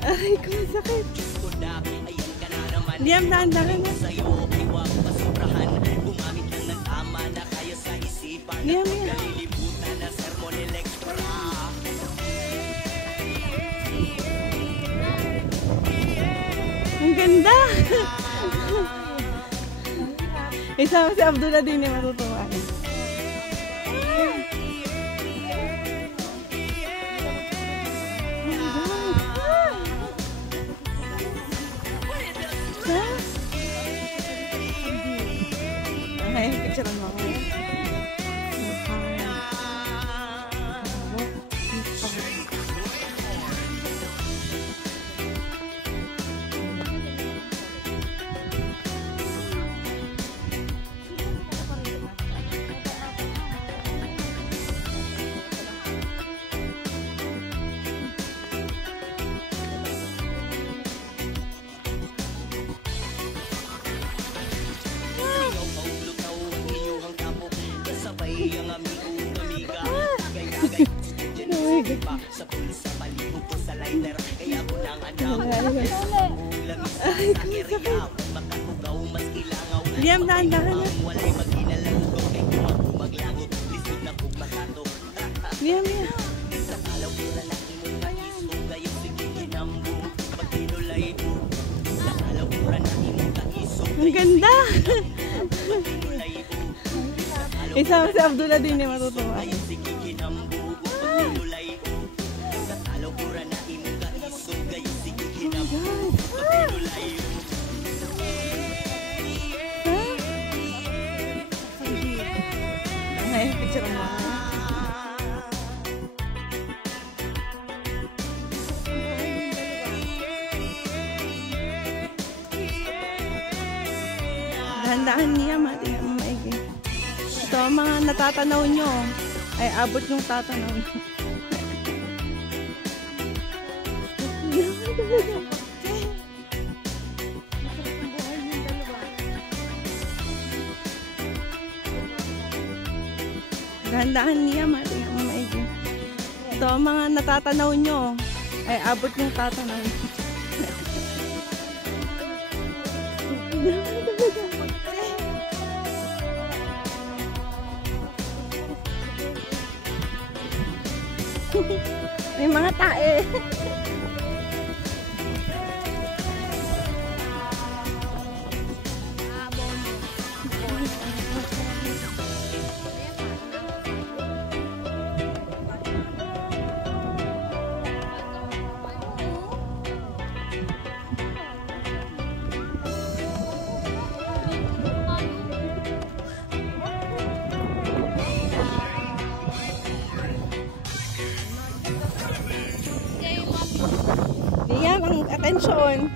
Ay, kung sakit. Liam, dahan-dahan na. Liam, ang ganda. Isama si Abdullah din yung matutuwa. Ay, picture mo ako. Liam, dahan-dahan na. Liam, ang ganda. Isama si Abdullah din yung matutuwa. Ay, picture mo. Dahan-dahan niya, matingnan mo maigi. Ito ang mga natatanaw nyo. Ay, abot yung tatanaw nyo. Dahan-dahan niya, matingnan mo maigi. Ito ang mga natatanaw nyo. Ay, abot yung tatanaw nyo. May mga tae. Liam, ang atensyon.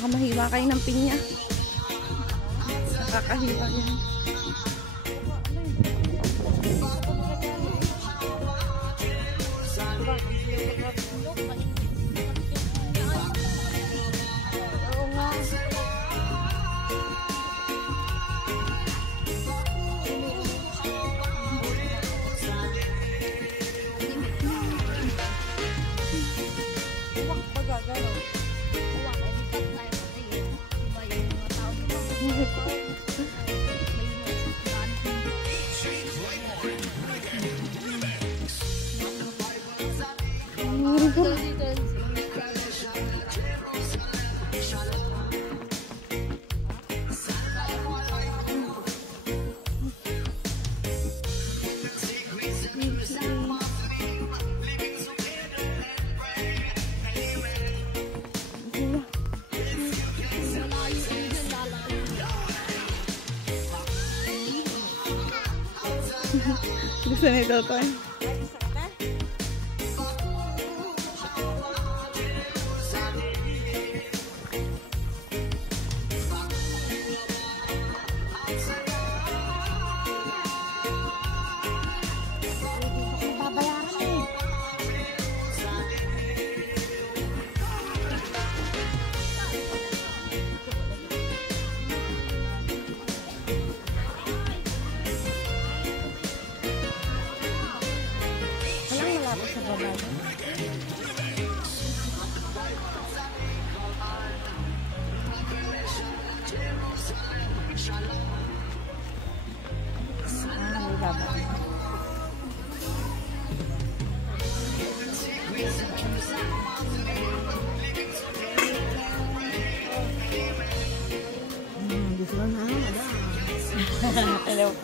Baka mahiwa kayo ng pinya. Nakakahiwa yan. Gusto nito to.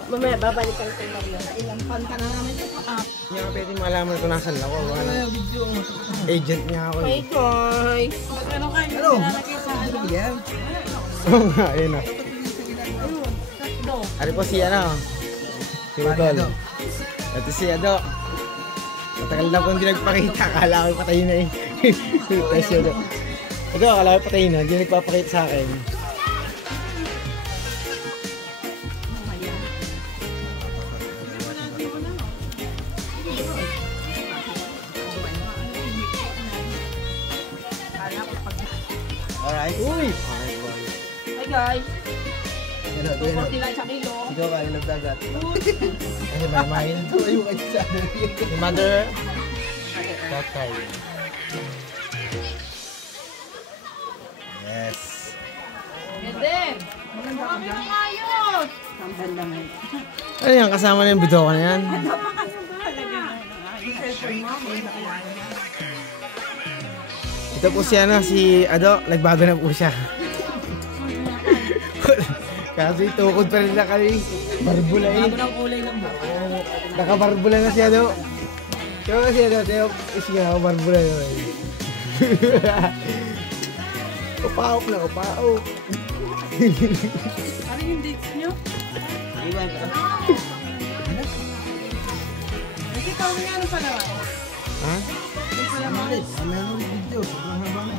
Mamaya, babalikan ko lang yun. Ilang panta na namin ito pa. Hindi nga pwede malaman kung nasan ako. Agent niya ako. Hey guys! Ano kayo? Hello! Oo nga, ayun na. Ano po si ano? Si Udol. Ito si Ado. Matagal na po hindi nagpakita. Akala ko patay na eh. Ito si Ado. Ado, akala ko patay na. Hindi nagpapakita sa akin. Alright. Uy! Alright, boy. Hi guys! Hello, Kunti lang sa kilo. ikaw kayo nagdagat. Kasi may main. Ayaw kayo sa si mother. Tatay. Yes. Gede! Marami ng ayos! Tambal naman. Ano yan? Kasama na yung bidoko na yan? Ito po si ano, si Ado. Nagbago na po siya. Kasi tukod pa rin na kami. Barbula eh. Bago ng kulay ng buko. Nakabarbula na si Ado. Siya kasi Ado. Siya nga, barbula na eh. Upaok na, upaok. Ano yung dates nyo? Iwan ka. Kasi kami ano pala? Ha? Yung pala mga. Meron video. Sobrang haba na.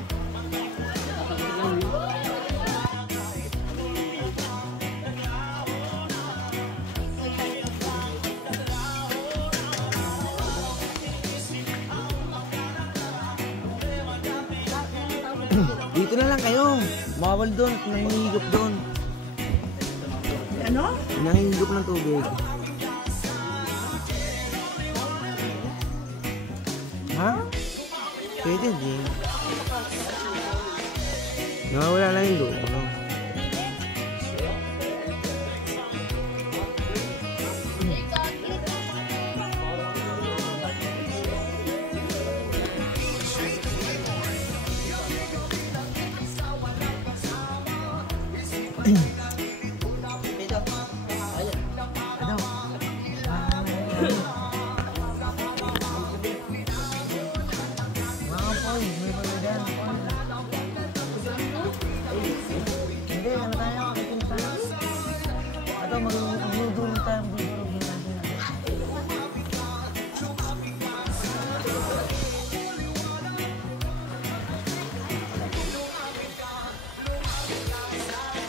Dito na lang kayo. Bawal doon. Nangihigop doon. Ano? Nangihigop ng tubig. Ha? Pwede din. Nawawala lang yung loob. No?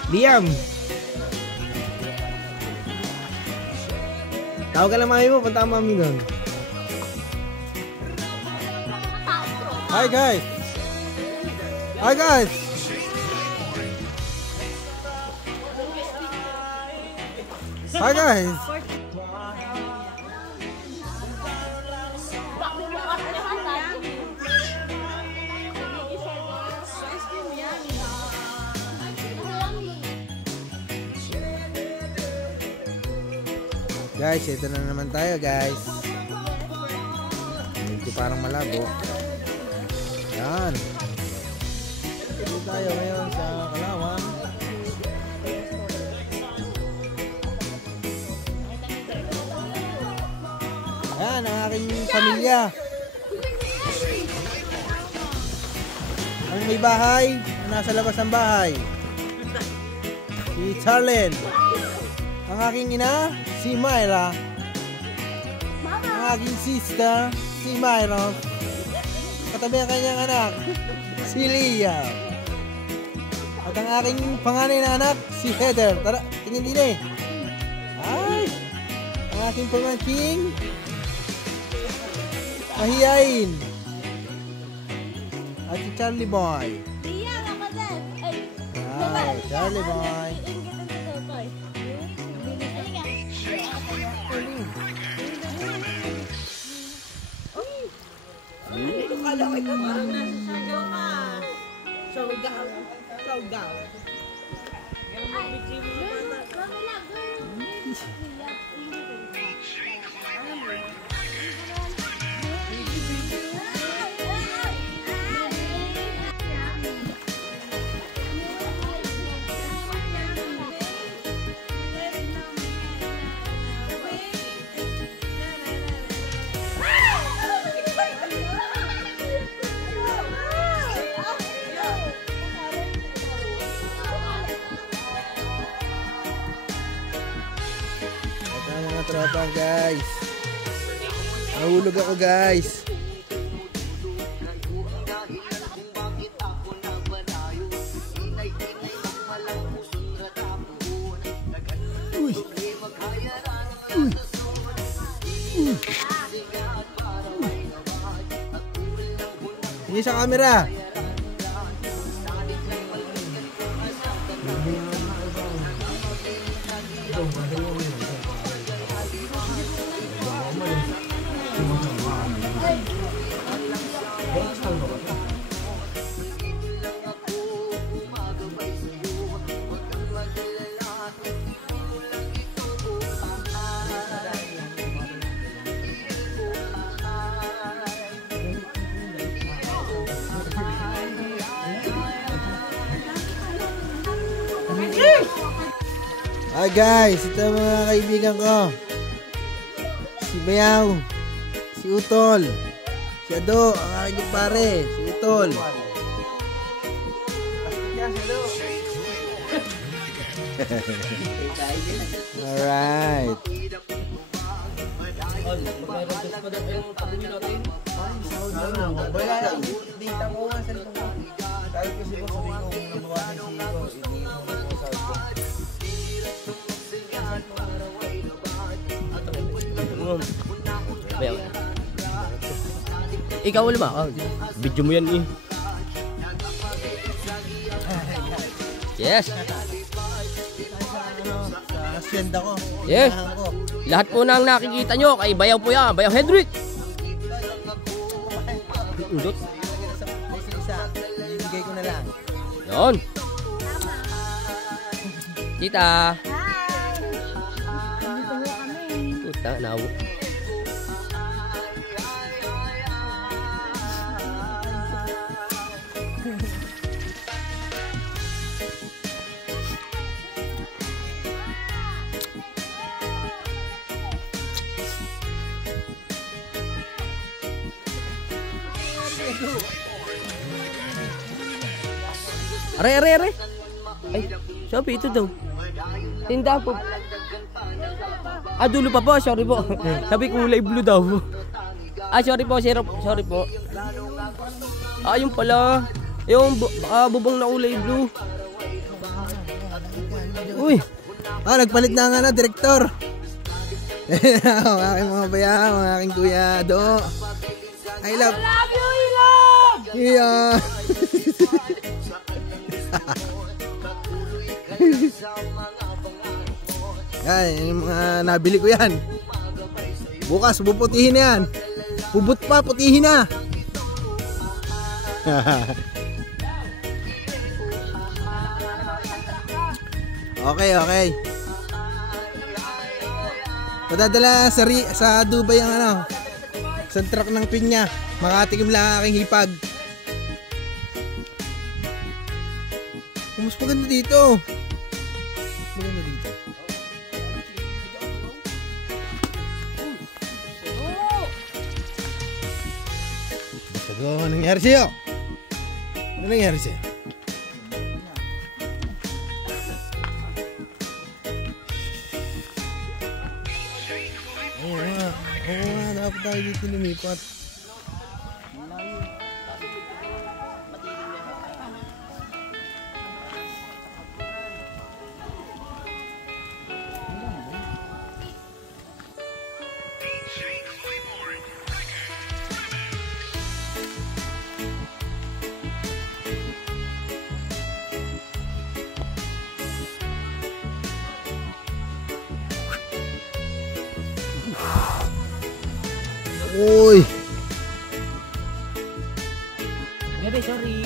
Liam. Tawag ka lang mami mo, punta ka mami doon. Hi guys! Hi guys! Hi guys! Guys, ito na naman tayo guys. Medyo parang malabo. Yan. Ito tayo ngayon sa Kalawang. Yan ang aking pamilya. Ang may bahay, nasa labas ng bahay. Si Charlen. Ang aking ina, si Myra. Ang aking sister, si Myra. Katabi ang kanyang anak, si Leah. At ang aking panganay na anak, si Heather. Tara, tingin din eh. Ay! Ang aking pamangking, mahiyain. At si Charlie Boy. Ay, Charlie Boy. Kalaway ka parang nasa sagaw ka. Sagaw. Tropa guys, nahulog ako guys. Uy. Uy. Ini sa camera. Hi guys, ito ang mga kaibigan ko. Si Bayaw, si Utol, si Ado, ang aking pare, si Utol. Alright. Dita ko nga sa likong ko. Kahit kasi ko sabihin ko kung nabawasan si Iko, hindi mo na po sa ko. Ikaw ulit ba? Oh, video mo yan eh. Yes. Sa hacienda ko. Yes. Lahat po nang nakikita nyo kay Bayaw po yan. Bayaw Hendrik. Udot. Ibigay ko na lang. Yon. Tita. Puta, nawo. Are. Ay, sabi ito daw. Tinda po. Ah, dulo pa po. Sorry po. Sabi kulay blue daw. Ah, sorry po. Sorry po. Ah, yung pala. Yung bubong na kulay blue. Uy. Nagpalit na nga na, direktor. Ang aking mga bayan, ang aking kuya, Do. I love you, Ilog! Yeah. Yan, yung mga nabili ko yan. Bukas, puputihin na yan. Pubut pa, putihin na. Okay. Padadala sa Dubai ang ano, sa truck ng pinya. Makatikim lang ang aking hipag. Mas maganda dito. Maganda dito. Ano nangyari sa'yo? Ano nangyari sa'yo? Oo nga, dapat tayo dito lumipat. Uy! Bebe, sorry.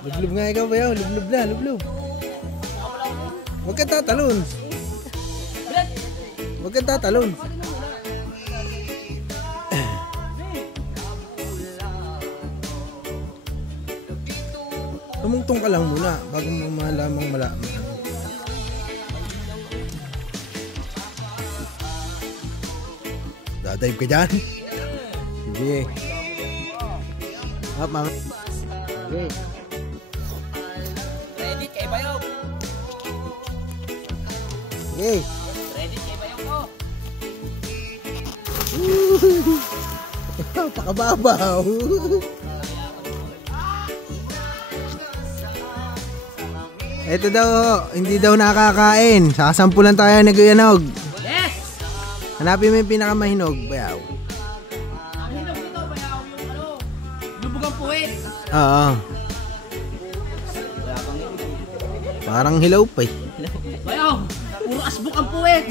Lublub nga ikaw ba yun? Lublub na, lublub. Huwag ka tatalon. Huwag ka tatalon. Tumungtong ka lang muna bago mo malamang malaman. Dadive ka dyan? Sige. Up, mama. Sige. Ready kay Bayog. Sige. Ready kay Bayog ko. Pakababaw. Ito daw, hindi daw nakakain. Sakasampulan tayo nag-uyanog. Yes! Hanapin mo yung pinakamahinog, bayaw. Ang hinog nito, Bayaw, yung ano, lubugang puwet. Oo. Parang hilaw pa eh. Bayaw, puro asbuk ang puwet.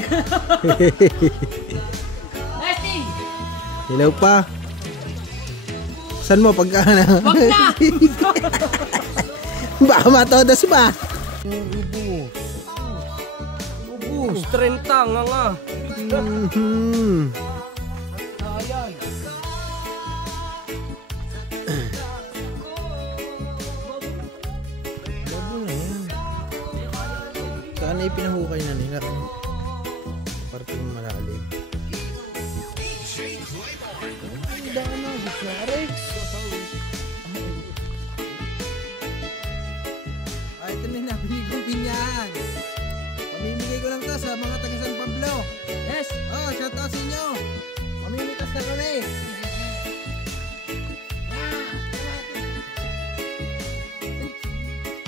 Testing! Hilaw pa. Saan mo pagka na? Wag na! Baka matodas pa. Ubus, 30 nga. Saan na ipinahukay na nila? Parte ng malalim. Ang daan na, gitna rin. Ito na yung nabili kong pinyan. Pamimigay ko lang to sa mga taga San Pablo. Yes! Oh, shout out sa inyo. Mamimitas na kami.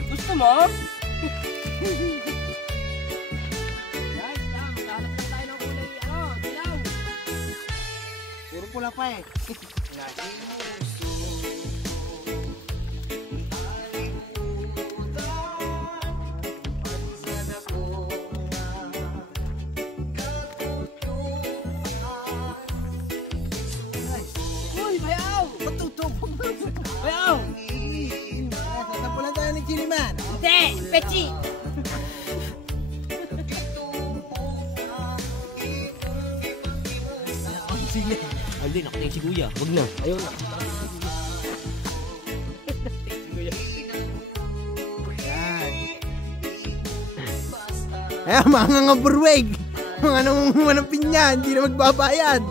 Gusto mo? Puro pula pa eh. Uy, Bayaw! Patutog. Bayaw! Sasampulan tayo ng Chiliman. Hindi! Pechi! Sige. Aldi, nakating si Kuya. Wag na. Ayaw na. Yan. Eh, mga nga burweg. Mga nangunguha ng pinya, hindi na magbabayad.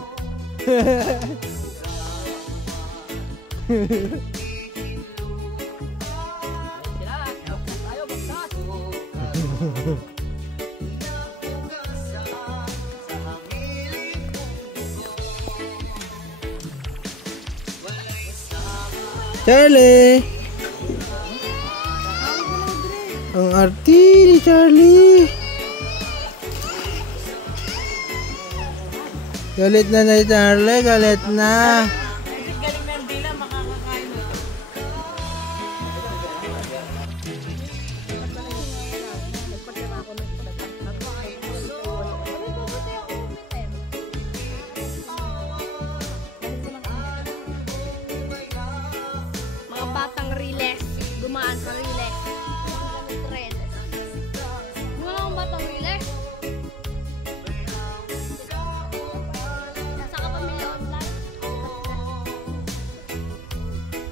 Charlie! Ang arti ni Charlie! Galit na ni Charlie, galit na! Mga batang riles, gumaan sa riles. Mga batang riles. Nasa kapamilya online.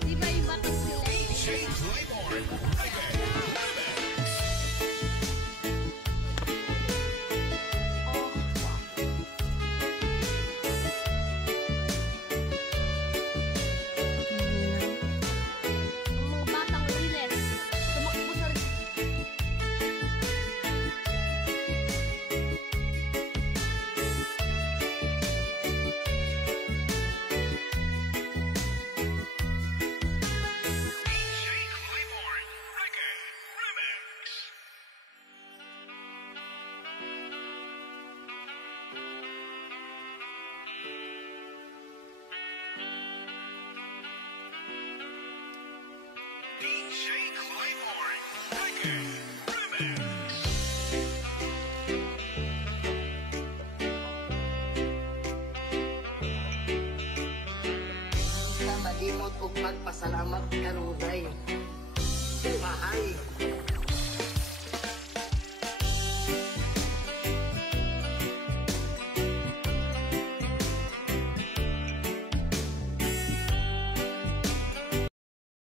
Di ba yung batang riles? Mga batang riles. Tumakbo sa Malimot ug magpasalamat kanuday. Buhay